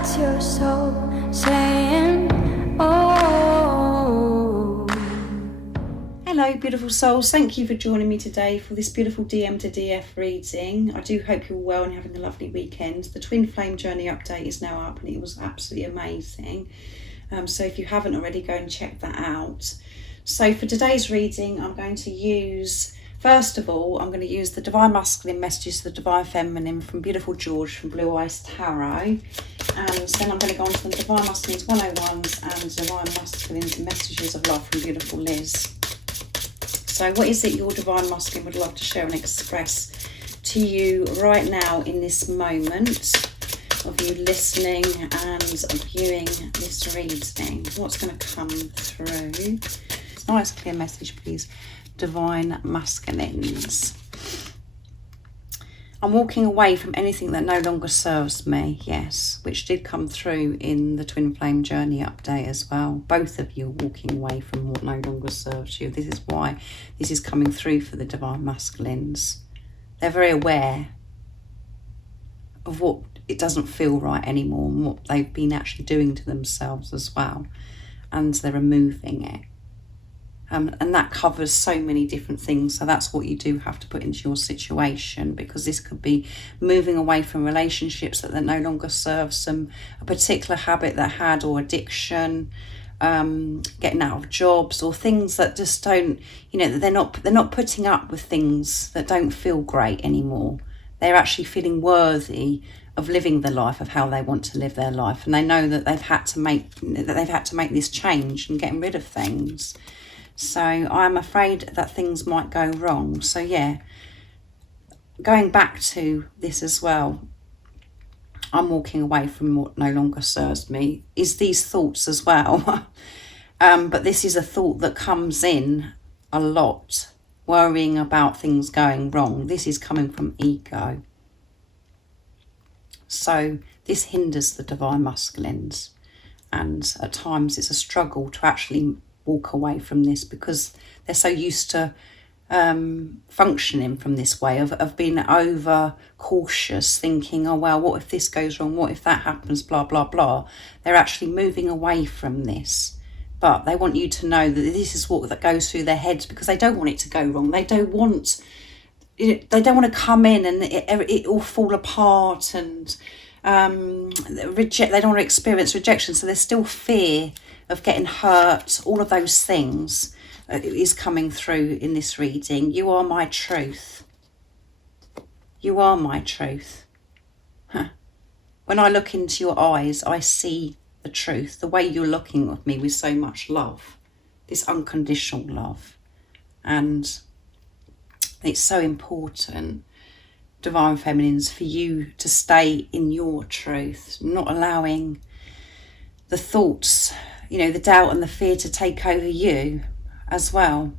That's your soul saying, oh. Hello beautiful souls, thank you for joining me today for this beautiful DM to DF reading. I do hope you're well and having a lovely weekend. The Twin Flame Journey update is now up and it was absolutely amazing. So if you haven't already, go and check that out. So for today's reading, I'm going to use, first of all, I'm going to use the Divine Masculine messages to the Divine Feminine from Beautiful George from Blue Eyes Tarot. And then I'm going to go on to the Divine Masculines 101s and Divine Masculines messages of love from Beautiful Liz. So what is it your Divine Masculine would love to share and express to you right now in this moment of you listening and viewing this reading? What's going to come through? Nice clear message, please. Divine Masculines. I'm walking away from anything that no longer serves me, yes, which did come through in the Twin Flame Journey update as well. Both of you are walking away from what no longer serves you. This is why this is coming through for the Divine Masculines. They're very aware of what it doesn't feel right anymore and what they've been actually doing to themselves as well. And they're removing it. And that covers so many different things. So that's what you do have to put into your situation, because this could be moving away from relationships that no longer serves them, a particular habit that had, or addiction, getting out of jobs, or things that just don't, you know, they're not putting up with things that don't feel great anymore. They're actually feeling worthy of living the life of how they want to live their life, and they know that they've had to make this change and getting rid of things. So I'm afraid that things might go wrong. So yeah, going back to this as well, I'm walking away from what no longer serves me, is these thoughts as well. But this is a thought that comes in a lot, worrying about things going wrong. This is coming from ego. So this hinders the Divine Masculines. And at times it's a struggle to actually walk away from this, because they're so used to functioning from this way of being over cautious, thinking, oh well, what if this goes wrong, what if that happens, blah blah blah. They're actually moving away from this, but they want you to know that this is what that goes through their heads, because they don't want it to go wrong. They don't want to come in and it all fall apart and reject. They don't want to experience rejection, so there's still fear of getting hurt. All of those things is coming through in this reading. You are my truth. You are my truth. When I look into your eyes, I see the truth. The way you're looking at me with so much love, this unconditional love. And it's so important, Divine Feminines, for you to stay in your truth, not allowing the thoughts, you know, the doubt and the fear to take over you as well.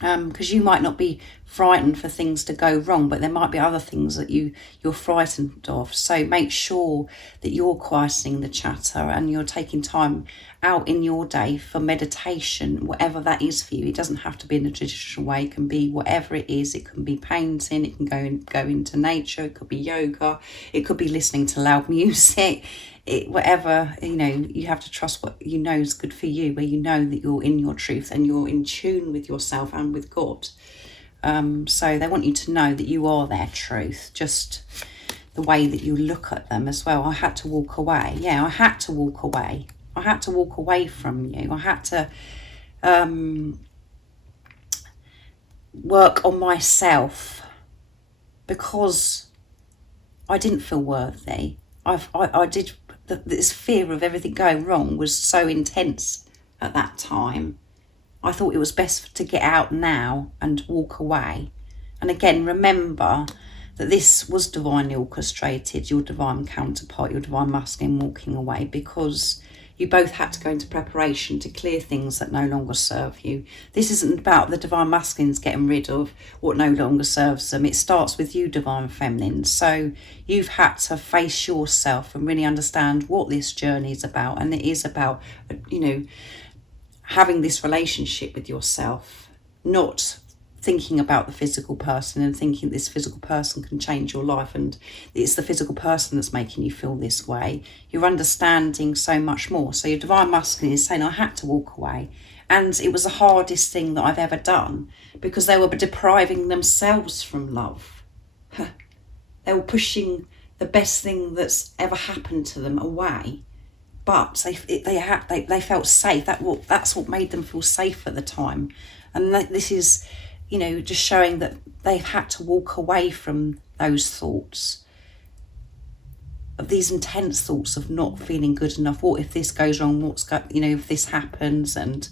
Because you might not be frightened for things to go wrong, but there might be other things that you're frightened of. So make sure that you're quieting the chatter and you're taking time out in your day for meditation, whatever that is for you. It doesn't have to be in the traditional way. It can be whatever it is. It can be painting. It can go into nature. It could be yoga. It could be listening to loud music. Whatever, you know, you have to trust what you know is good for you, where you know that you're in your truth and you're in tune with yourself and with God. So they want you to know that you are their truth, just the way that you look at them as well. I had to walk away. Yeah, I had to walk away. I had to walk away from you. I had to work on myself because I didn't feel worthy. I did. This fear of everything going wrong was so intense at that time. I thought it was best to get out now and walk away. And again, remember that this was divinely orchestrated, your divine counterpart, your Divine Masculine walking away, because you both had to go into preparation to clear things that no longer serve you. This isn't about the Divine Masculines getting rid of what no longer serves them. It starts with you, Divine Feminine. So you've had to face yourself and really understand what this journey is about. And it is about, you know, having this relationship with yourself, not thinking about the physical person and thinking this physical person can change your life and it's the physical person that's making you feel this way, you're understanding so much more. So your divine masculine is saying, I had to walk away. And it was the hardest thing that I've ever done, because they were depriving themselves from love. They were pushing the best thing that's ever happened to them away. But they felt safe. That's what made them feel safe at the time. And this is, you know, just showing that they've had to walk away from those thoughts, of these intense thoughts of not feeling good enough. What if this goes wrong? If this happens? And,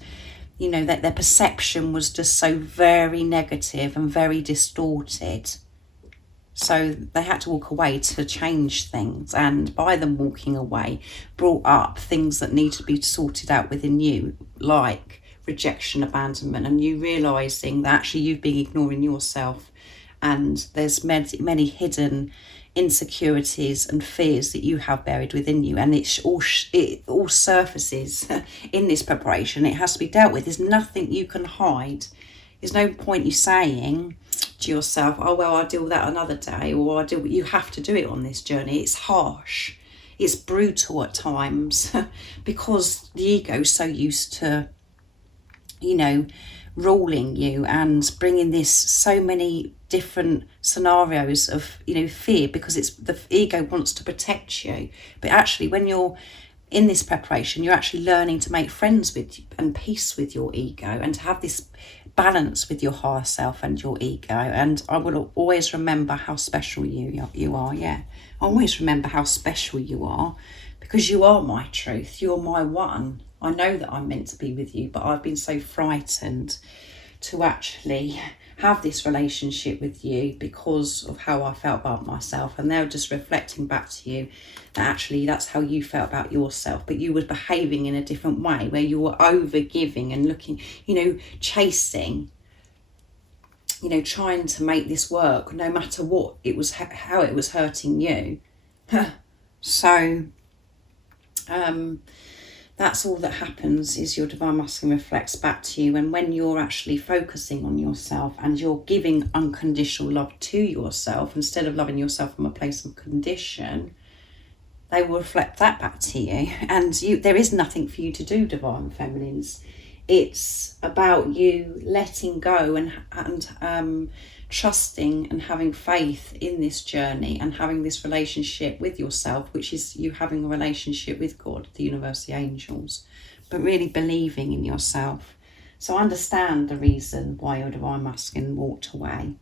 you know, that their perception was just so very negative and very distorted. So they had to walk away to change things. And by them walking away, brought up things that need to be sorted out within you, like rejection, abandonment, and you realising that actually you've been ignoring yourself, and there's many hidden insecurities and fears that you have buried within you, and it all surfaces in this preparation. It has to be dealt with. There's nothing you can hide. There's no point you saying to yourself, oh well, I'll deal with that another day, or you have to do it on this journey. It's harsh, it's brutal at times because the ego's so used to, you know, ruling you and bringing this so many different scenarios of, you know, fear, because it's the ego wants to protect you. But actually, when you're in this preparation, you're actually learning to make friends with and peace with your ego, and to have this balance with your higher self and your ego. And I will always remember how special you are. Yeah, I always remember how special you are, because you are my truth. You're my one. I know that I'm meant to be with you, but I've been so frightened to actually have this relationship with you because of how I felt about myself. And they're just reflecting back to you that actually that's how you felt about yourself, but you were behaving in a different way, where you were over giving and looking, you know, chasing, you know, trying to make this work no matter what it was, how it was hurting you. So that's all that happens, is your divine masculine reflects back to you. And when you're actually focusing on yourself and you're giving unconditional love to yourself, instead of loving yourself from a place of condition, they will reflect that back to you. And there is nothing for you to do, divine feminines. It's about you letting go and trusting and having faith in this journey, and having this relationship with yourself, which is you having a relationship with God, the universe, the angels, but really believing in yourself. So understand the reason why your divine masculine walked away,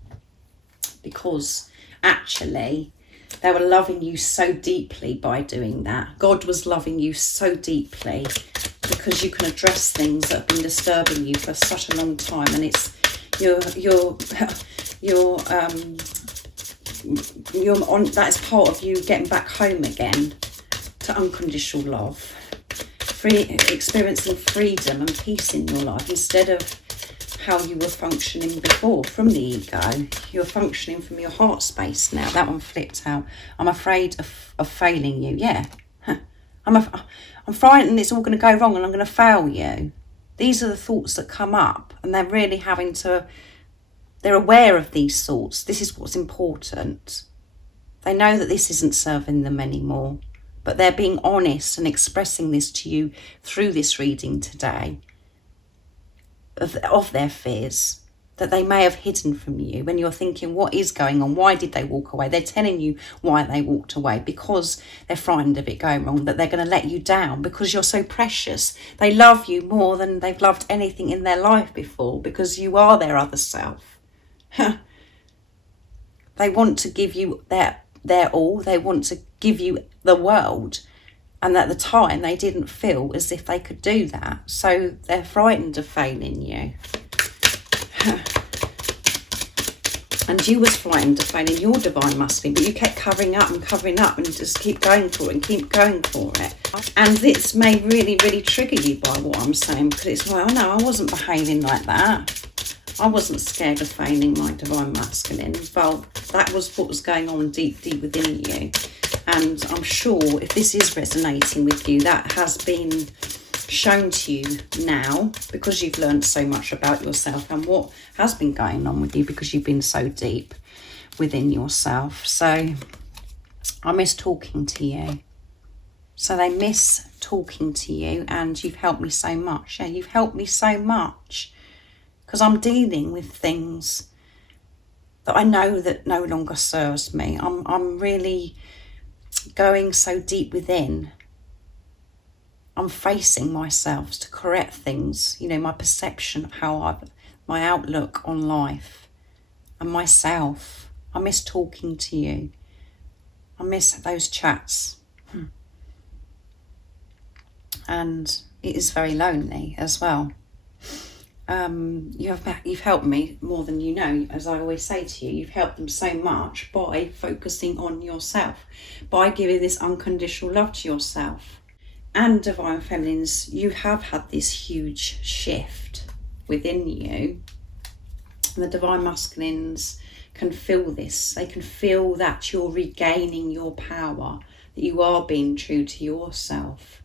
because actually they were loving you so deeply by doing that. God was loving you so deeply, because you can address things that have been disturbing you for such a long time, and it's that's part of you getting back home again to unconditional love, experiencing freedom and peace in your life, instead of how you were functioning before from the ego. You're functioning from your heart space now. That one flipped out. I'm afraid of failing you. Yeah, I'm frightened it's all going to go wrong and I'm going to fail you. These are the thoughts that come up, and they're really they're aware of these thoughts. This is what's important. They know that this isn't serving them anymore, but they're being honest and expressing this to you through this reading today, of their fears that they may have hidden from you. When you're thinking, what is going on? Why did they walk away? They're telling you why they walked away, because they're frightened of it going wrong, that they're going to let you down, because you're so precious. They love you more than they've loved anything in their life before, because you are their other self. They want to give you their all. They want to give you the world. And at the time, they didn't feel as if they could do that. So they're frightened of failing you. And you was frightened of failing your divine masculine, but you kept covering up and just keep going for it and keep going for it. And this may really, really trigger you by what I'm saying, because it's like, oh no, I wasn't behaving like that. I wasn't scared of failing my divine masculine. Well, that was what was going on deep, deep within you. And I'm sure if this is resonating with you, that has been shown to you now, because you've learned so much about yourself and what has been going on with you, because you've been so deep within yourself. So I miss talking to you. So they miss talking to you, and you've helped me so much. Yeah, you've helped me so much, because I'm dealing with things that I know that no longer serves me. I'm really going so deep within. I'm facing myself to correct things, you know, my perception of my outlook on life and myself. I miss talking to you. I miss those chats. And it is very lonely as well. You've helped me more than you know, as I always say to you. You've helped them so much by focusing on yourself, by giving this unconditional love to yourself. And Divine Feminines, you have had this huge shift within you. And the Divine Masculines can feel this. They can feel that you're regaining your power, that you are being true to yourself.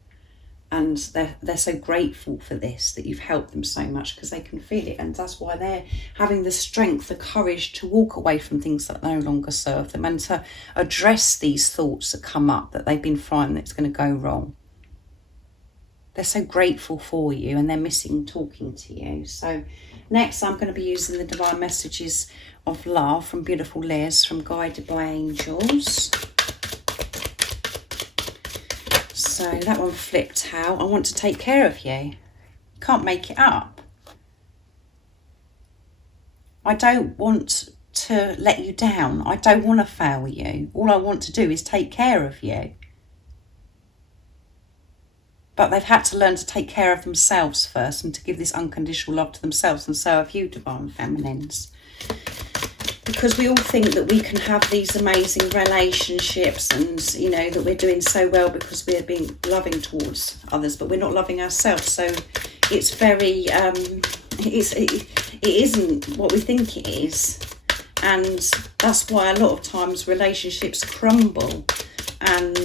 And they're so grateful for this, that you've helped them so much, because they can feel it. And that's why they're having the strength, the courage to walk away from things that no longer serve them, and to address these thoughts that come up that they've been frightened that it's going to go wrong. They're so grateful for you, and they're missing talking to you. So next I'm going to be using the Divine Messages of Love from Beautiful Liz, from Guided by Angels. So that one flipped out. I want to take care of you. Can't make it up. I don't want to let you down. I don't want to fail you. All I want to do is take care of you. But they've had to learn to take care of themselves first, and to give this unconditional love to themselves, and so have you, Divine Feminines. Because we all think that we can have these amazing relationships, and, you know, that we're doing so well because we're being loving towards others, but we're not loving ourselves. So it's very, it isn't what we think it is. And that's why a lot of times relationships crumble, and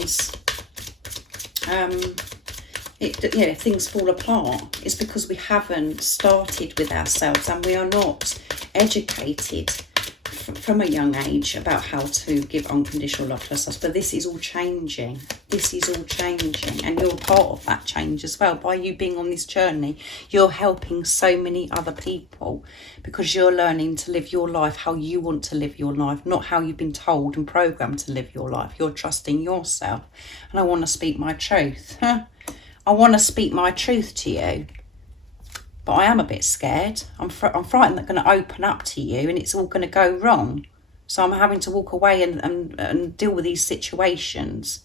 things fall apart. It's because we haven't started with ourselves, and we are not educated from a young age about how to give unconditional love to ourselves. But this is all changing. This is all changing, and you're part of that change as well. By you being on this journey, you're helping so many other people, because you're learning to live your life how you want to live your life, not how you've been told and programmed to live your life. You're trusting yourself. And I want to speak my truth. I want to speak my truth to you, but I am a bit scared. I'm frightened that I'm going to open up to you and it's all going to go wrong. So I'm having to walk away and deal with these situations.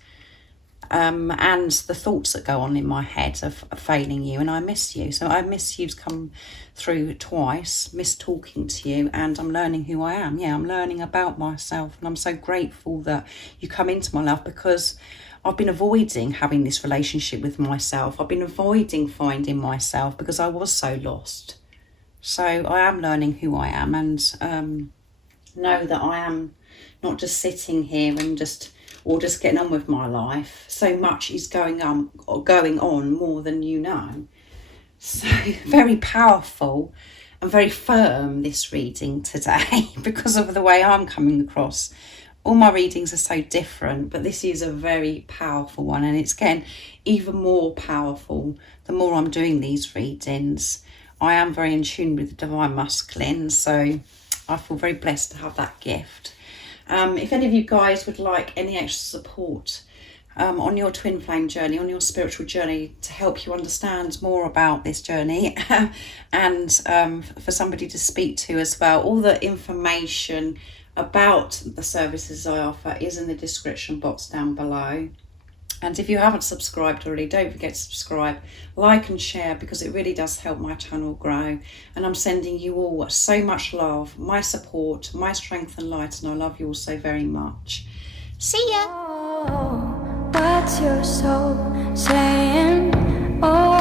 And the thoughts that go on in my head of failing you, and I miss you. So I miss you's come through twice, miss talking to you, and I'm learning who I am. Yeah, I'm learning about myself, and I'm so grateful that you come into my life, because I've been avoiding having this relationship with myself. I've been avoiding finding myself because I was so lost. So I am learning who I am, and know that I am not just sitting here and just getting on with my life. So much is going on more than you know. So very powerful and very firm, this reading today, because of the way I'm coming across. All my readings are so different, but this is a very powerful one, and it's getting even more powerful the more I'm doing these readings. I am very in tune with the Divine Masculine, so I feel very blessed to have that gift. If any of you guys would like any extra support on your twin flame journey, on your spiritual journey, to help you understand more about this journey, and for somebody to speak to as well, all the information about the services I offer is in the description box down below. And if you haven't subscribed already, don't forget to subscribe, like and share, because it really does help my channel grow. And I'm sending you all so much love, my support, my strength and light, and I love you all so very much. See ya! Oh, what's your soul saying? Oh,